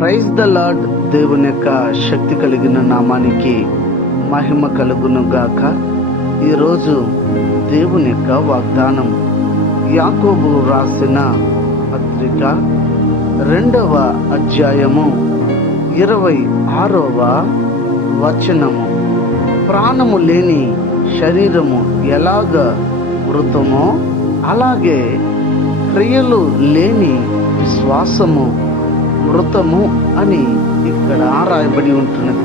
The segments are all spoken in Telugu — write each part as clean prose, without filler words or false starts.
Praise the lord. దేవుని యొక్క శక్తి కలిగిన నామానికి మహిమ కలుగును గాక. ఈరోజు దేవుని యొక్క వాగ్దానం యాకోబు రాసిన పత్రిక 2వ అధ్యాయము 26వ వచనము. ప్రాణము లేని శరీరము ఎలాగ మృతమో అలాగే క్రియలు లేని విశ్వాసము మృతము అని ఇక్కడ రాయబడి ఉంటున్నది.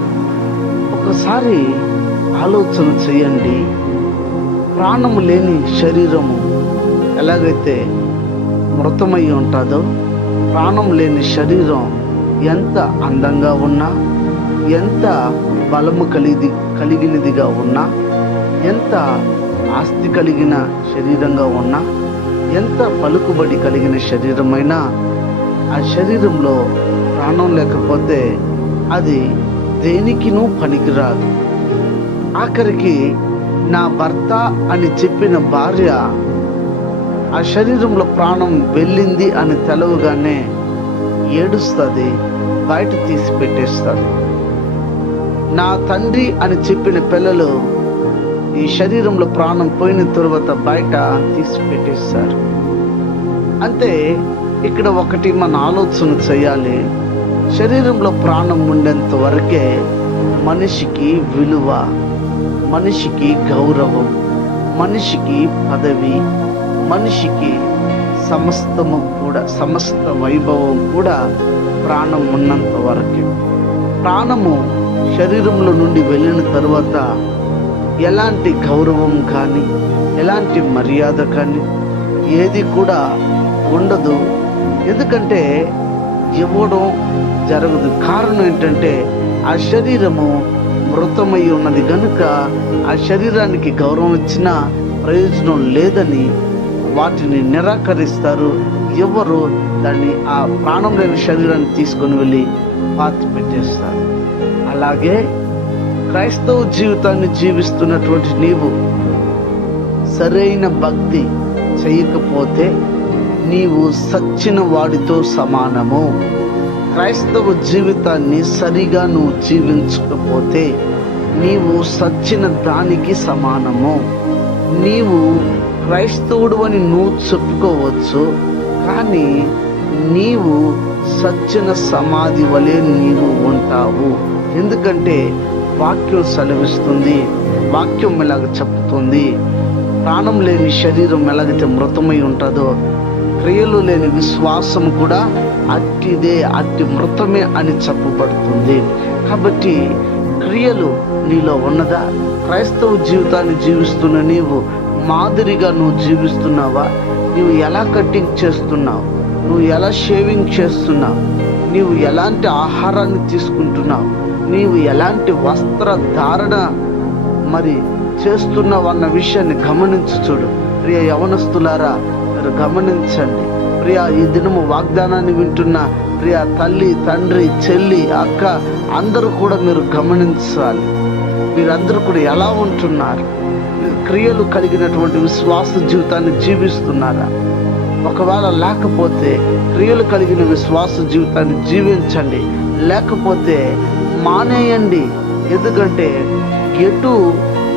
ఒకసారి ఆలోచన చేయండి. ప్రాణము లేని శరీరము ఎలాగైతే మృతమై ఉంటుందో, ప్రాణం లేని శరీరం ఎంత అందంగా ఉన్నా, ఎంత బలము కలిగినదిగా ఉన్నా, ఎంత ఆస్తి కలిగిన శరీరంగా ఉన్నా, ఎంత పలుకుబడి కలిగిన శరీరమైనా, ఆ శరీరంలో ప్రాణం లేకపోతే అది దేనికినూ పనికిరాదు. ఆఖరికి నా భర్త అని చెప్పిన భార్య ఆ శరీరంలో ప్రాణం వెళ్ళింది అని తెలవగానే ఏడుస్తుంది, బయట తీసి పెట్టేస్తుంది. నా తండ్రి అని చెప్పిన పిల్లలు ఈ శరీరంలో ప్రాణం పోయిన తరువాత బయట తీసి పెట్టేస్తారు. అంటే ఇక్కడ ఒకటి మన ఆలోచన చేయాలి. శరీరంలో ప్రాణం ఉండేంత వరకే మనిషికి విలువ, మనిషికి గౌరవం, మనిషికి పదవి, మనిషికి సమస్త వైభవం కూడా ప్రాణం ఉన్నంత వరకే. ప్రాణము శరీరంలో నుండి వెళ్ళిన తరువాత ఎలాంటి గౌరవం కానీ, ఎలాంటి మర్యాద కానీ ఏది కూడా ఉండదు. ఎందుకంటే ఇవ్వడం జరగదు. కారణం ఏంటంటే ఆ శరీరము మృతమై ఉన్నది కనుక ఆ శరీరానికి గౌరవం ఇచ్చినా ప్రయోజనం లేదని వాటిని నిరాకరిస్తారు. ఎవరు దాన్ని ఆ ప్రాణం లేని శరీరాన్ని తీసుకొని వెళ్ళి పాతి పెట్టేస్తారు. అలాగే క్రైస్తవ జీవితాన్ని జీవిస్తున్నటువంటి నీవు సరైన భక్తి చేయకపోతే నీవు సచ్చిన వాడితో సమానము. క్రైస్తవ జీవితాన్ని సరిగా నువ్వు జీవించకపోతే నీవు సచ్చిన దానికి సమానము. నీవు క్రైస్తవుడు అని నువ్వు చెప్పుకోవచ్చు, కానీ నీవు సచ్చిన సమాధి వలె నీవు ఉంటావు. ఎందుకంటే వాక్యం సెలవిస్తుంది, వాక్యం ఎలాగ చెప్తుంది. ప్రాణం లేని శరీరం ఎలాగైతే మృతమై ఉంటుందో, క్రియలు లేని విశ్వాసం కూడా అట్టి మృతమే అని చెప్పబడుతుంది. కాబట్టి క్రియలు నీలో ఉన్నదా? క్రైస్తవ జీవితాన్ని జీవిస్తున్న నీవు మాదిరిగా నువ్వు జీవిస్తున్నావా? నువ్వు ఎలా కటింగ్ చేస్తున్నావు? నువ్వు ఎలా షేవింగ్ చేస్తున్నావు? నీవు ఎలాంటి ఆహారాన్ని తీసుకుంటున్నావు? నీవు ఎలాంటి వస్త్రధారణ చేస్తున్నావు అన్న విషయాన్ని గమనించు. చూడు ప్రియ యవనస్తులారా, మీరు గమనించండి. ప్రియ ఈ దినము వాగ్దానాన్ని వింటున్న ప్రియ తల్లి, తండ్రి, చెల్లి, అక్క అందరూ కూడా మీరు గమనించాలి. మీరందరూ కూడా ఎలా ఉంటున్నారు? క్రియలు కలిగినటువంటి విశ్వాస జీవితాన్ని జీవిస్తున్నారా? ఒకవేళ లేకపోతే క్రియలు కలిగిన విశ్వాస జీవితాన్ని జీవించండి, లేకపోతే మానేయండి. ఎందుకంటే ఎటు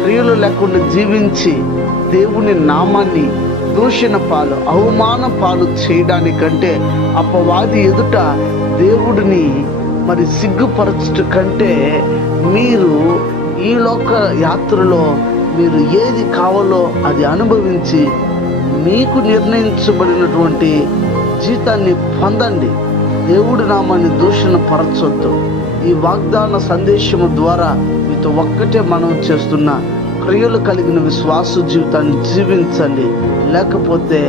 క్రియలు లేకుండా జీవించి దేవుని నామాన్ని దూషణ పాలు, అవమాన పాలు చేయడానికంటే, అపవాది ఎదుట దేవుడిని సిగ్గుపరచుట కంటే మీరు ఈ లోక యాత్రలో మీరు ఏది కావాలో అది అనుభవించి మీకు నిర్ణయించబడినటువంటి జీతాన్ని పొందండి. దేవుడి నామాన్ని దూషణ పరచొద్దు. ఈ వాగ్దాన సందేశము ద్వారా మీతో ఒక్కటే మనం చేస్తున్న, క్రియలు కలిగిన విశ్వాస జీవితాన్ని జీవించండి. లేకపోతే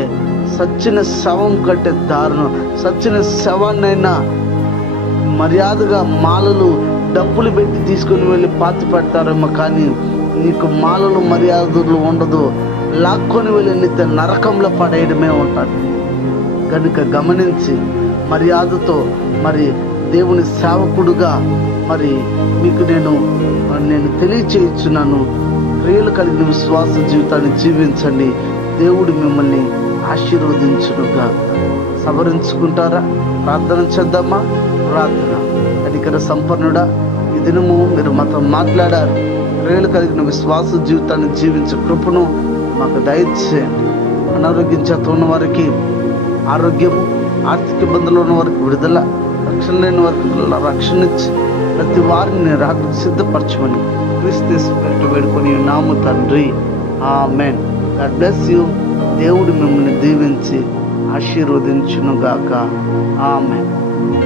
సచ్చిన శవం కంటే దారుణం. సచ్చిన శవాన్నైనా మర్యాదగా మాలలు డబ్బులు పెట్టి తీసుకుని వెళ్ళి పాతి పెడతారేమో, కానీ నీకు మాలలు మర్యాదలు ఉండదు. లాక్కొని వెళ్ళి నిత్య నరకంలో పడేయడమే ఉంటుంది. కనుక గమనించి మర్యాదతో దేవుని సేవకుడుగా మీకు నేను తెలియచేయుచున్నాను. క్రియలు కలిగిన విశ్వాస జీవితాన్ని జీవించండి. దేవుడు మిమ్మల్ని ఆశీర్వదించునుగా. సవరించుకుంటారా? ప్రార్థన చేద్దామా? ప్రార్థన. కనికర సంపన్నుడా, ఈ దినము మీరు మాతో మాట్లాడారు. క్రియలు కలిగిన విశ్వాస జీవితాన్ని జీవించే కృపను మాకు దయచేయండి. అనారోగ్యం చేత ఉన్న వారికి ఆరోగ్యము, ఆర్థిక ఇబ్బందులు ఉన్న వారికి విడుదల, రక్షణ లేని వారికి రక్షణ ఇచ్చి ప్రతి వారిని రాకకు సిద్ధపరచమని క్రీస్తు పేరిట వేడుకొని నాము తండ్రి, ఆమేన్. God bless you. దేవుడు మిమ్మల్ని దీవించి ఆశీర్వదించును గాక. ఆమేన్.